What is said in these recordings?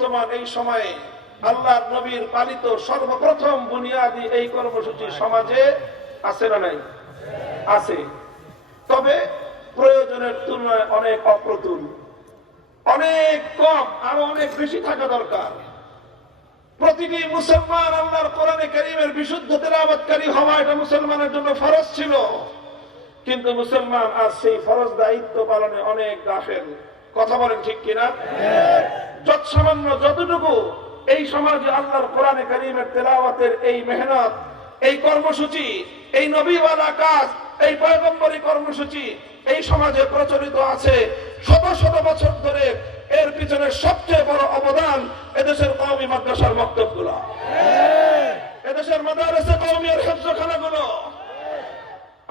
বর্তমান এই সময়ে আল্লাহর নবীর পালিত সর্বপ্রথম বুনিয়াদী এই কর্মসূচি সমাজে আছে না নাই? আছে, তবে প্রয়োজনের তুলনায় অনেক অপ্রতুল, অনেক কম, আরো অনেক বেশি থাকা দরকার। প্রতিটি মুসলমান আল্লাহর কোরআনে কারীমের বিশুদ্ধ তেলাওয়াতকারী হওয়া এটা মুসলমানের জন্য ফরজ ছিল, কিন্তু মুসলমান আজ সেই ফরজ দায়িত্ব পালনে অনেক গাফেল। কথা বলেন ঠিক কিনা? যৎসামান্য যতটুকু এই সমাজে আল্লাহর কোরআনে কারীমের তেলাওয়াতের এই মেহনত, এই কর্মসূচি, এই নবীওয়ালা কাজ, এই পয়গম্বরী কর্মসূচি এই সমাজে প্রচলিত আছে শত শত বছর ধরে, এর পিছনে সবচেয়ে বড় অবদান এদেশের কওমি মাদ্রাসার মক্তবগুলো, এদেশের মাদ্রাসা কওমিয়ার হিফজখানাগুলো।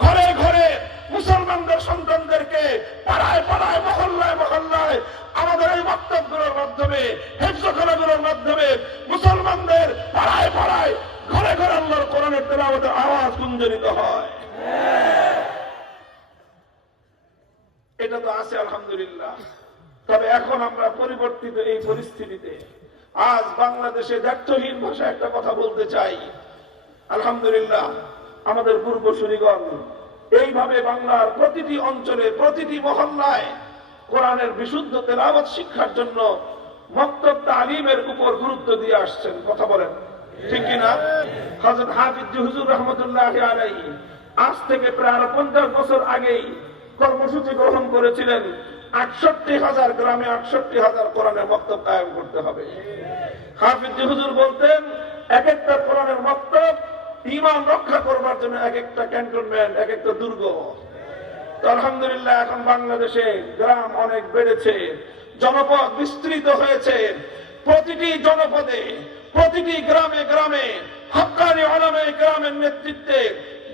ঘরে ঘরে মুসলমানদের সন্তানদেরকে পাড়ায় পাড়ায় মহল্লায় মহল্লায় আমাদের এই মক্তবগুলোর মাধ্যমে, হিফজখানাগুলোর মাধ্যমে মুসলমানদের পাড়ায় পাড়ায় ঘরে ঘরে আল্লাহর কোরআনের তেলাওয়াতের আওয়াজ গুঞ্জরিত হয়। এটা তো আছে আলহামদুলিল্লাহ। তবে এখন আমরা পরিবর্তিত এই পরিস্থিতিতে আজ বাংলাদেশে দায়িত্বহীন ভাষায় একটা কথা বলতে চাই। আলহামদুলিল্লাহ, আমাদের পূর্বসূরিগণ এইভাবে বাংলার প্রতিটি অঞ্চলে, প্রতিটি মহল্লায় কোরআনের বিশুদ্ধ তেলাওয়াত শিক্ষার জন্য মক্তব তালিমের উপর গুরুত্ব দিয়ে আসছেন। কথা বলেন ঠিক কিনা? হযরত হাফিজ হুজুর রহমাতুল্লাহি আলাইহি আজ থেকে প্রায় 50 বছর আগেই কর্মসূচি গ্রহণ করেছিলেন ৬৮,০০০ গ্রামে ৬৮,০০০ কোরআনের মক্তব কায়েম করতে হবে। হাফিজ হুজুর বলতেন, এক একটা কোরআনের মক্তব ঈমান রক্ষা করবার জন্য এক একটা ক্যান্টনমেন্ট, এক একটা দুর্গ। তো আলহামদুলিল্লাহ এখন বাংলাদেশে গ্রাম অনেক বেড়েছে, জনপদ বিস্তৃত হয়েছে। প্রতিটি জনপদে, প্রতিটি গ্রামে গ্রামে হক্কানি উলামায়ে কেরামের নেতৃত্বে,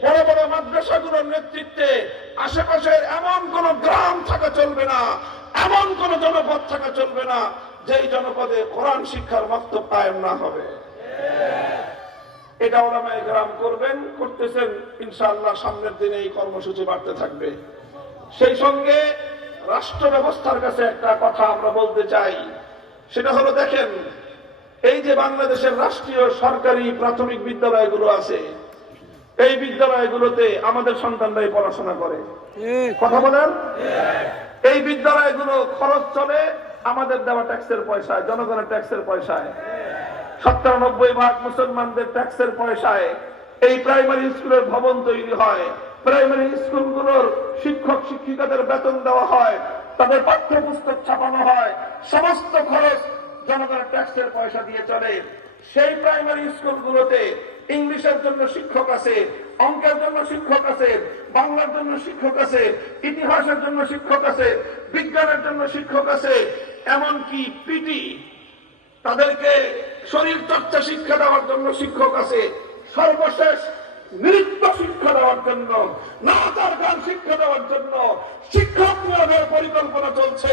বড় বড় মাদ্রাসাগুলোর নেতৃত্বে আশেপাশের এমন কোন গ্রাম থাকা চলবে না, এমন কোন জনপদ থাকা চলবে না যেই জনপদে কোরআন শিক্ষার মক্তব কায়েম না হবে। এটা উলামায়ে কেরাম করবেন, করতেছেন। ইনশাআল্লাহ সামনের দিনে এই কর্মসূচি বাড়তে থাকবে। সেই সঙ্গে রাষ্ট্র ব্যবস্থার কাছে একটা কথা আমরা বলতে চাই, সেটা হলো, দেখেন এই যে বাংলাদেশের রাষ্ট্রীয় সরকারি প্রাথমিক বিদ্যালয়গুলো আছে, এই বিদ্যালয়গুলোতে আমাদের সন্তানরাই পড়াশোনা করে। কথা বলেন, এই বিদ্যালয়গুলো খরচ চলে আমাদের দেওয়া ট্যাক্সের পয়সায়, জনগণের ট্যাক্সের পয়সায়। ৯৭% মুসলমানদের ট্যাক্সের পয়সায় এই প্রাইমারি স্কুলের ভবন তৈরি হয়, প্রাইমারি স্কুলগুলোর শিক্ষক শিক্ষিকাদের বেতন দেওয়া হয়, তাদের পাঠ্যপুস্তক ছাপানো হয়, সমস্ত খরচ জনগণের ট্যাক্সের পয়সা দিয়ে চলে। সেই প্রাইমারি স্কুলগুলোতে ইংলিশের জন্য শিক্ষক আছে, অঙ্কের জন্য শিক্ষক আছে, বাংলার জন্য শিক্ষক আছে, ইতিহাসের জন্য শিক্ষক আছে, বিজ্ঞানের জন্য শিক্ষক আছে, এমনকি পিটি, তাদেরকে শরীর চর্চা শিক্ষা দেওয়ার জন্য শিক্ষক আছে, সর্বশেষ নৃত্য শিক্ষা দেওয়ার জন্য, নাচ আর গান শিক্ষা দেওয়ার জন্য শিক্ষক নিয়োগের পরিকল্পনা চলছে।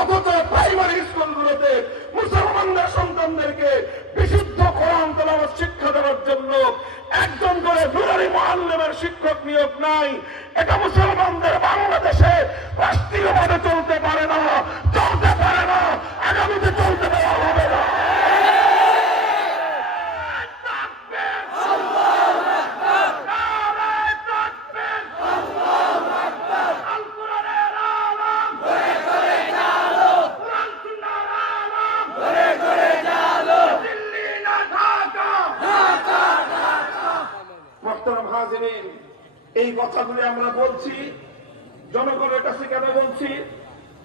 অথচ প্রাইমারি স্কুলগুলোতে মুসলমানদের সন্তানদেরকে বিশুদ্ধ কোরআন তেলাওয়াত শিক্ষা দেওয়ার জন্য একজন করে নুরানি মুআল্লিমের শিক্ষক নিয়োগ নাই। এটা মুসলমানদের বাংলাদেশে রাষ্ট্রীয়ভাবে চলতে পারে না, চলতে পারে না, আগামীতে চলতে দেওয়া হবে না। এই কথাগুলি আমরা বলছি জনগণের কাছে। কেন বলছি?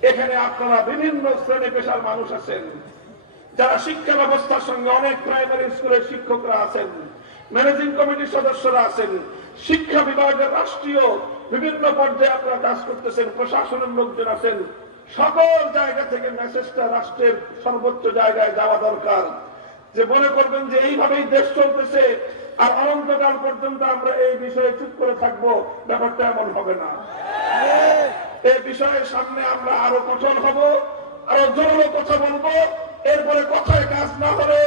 এখানে আপনারা বিভিন্ন শ্রেণী পেশার মানুষ আছেন, যারা শিক্ষা ব্যবস্থার সঙ্গে, অনেক প্রাইমারি স্কুলের শিক্ষকরা আছেন, ম্যানেজিং কমিটির সদস্যরা আছেন, শিক্ষা বিভাগের রাষ্ট্রীয় বিভিন্ন পর্যায়ে আপনারা কাজ করতেছেন, প্রশাসনের লোকজন আছেন। সকল জায়গা থেকে মেসেজটা রাষ্ট্রের সর্বোচ্চ জায়গায় যাওয়া দরকার, যে মনে করবেন যে এইভাবেই দেশ চলতেছে আর অনন্তকাল পর্যন্ত আমরা এই বিষয়ে চুপ করে থাকবো, ব্যাপারটা এমন হবে না। এই বিষয়ের সামনে আমরা আরো কঠোর হব, আরো জোরালো কথা বলবো। এরপরে কথায় কাজ না হলে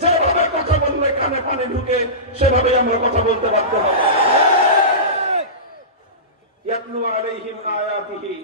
যেভাবে কথা বললে কানে পানি ঢুকে সেভাবে আমরা কথা বলতে বাধ্য হব। ইয়াতলু আলাইহিম আয়াতিহি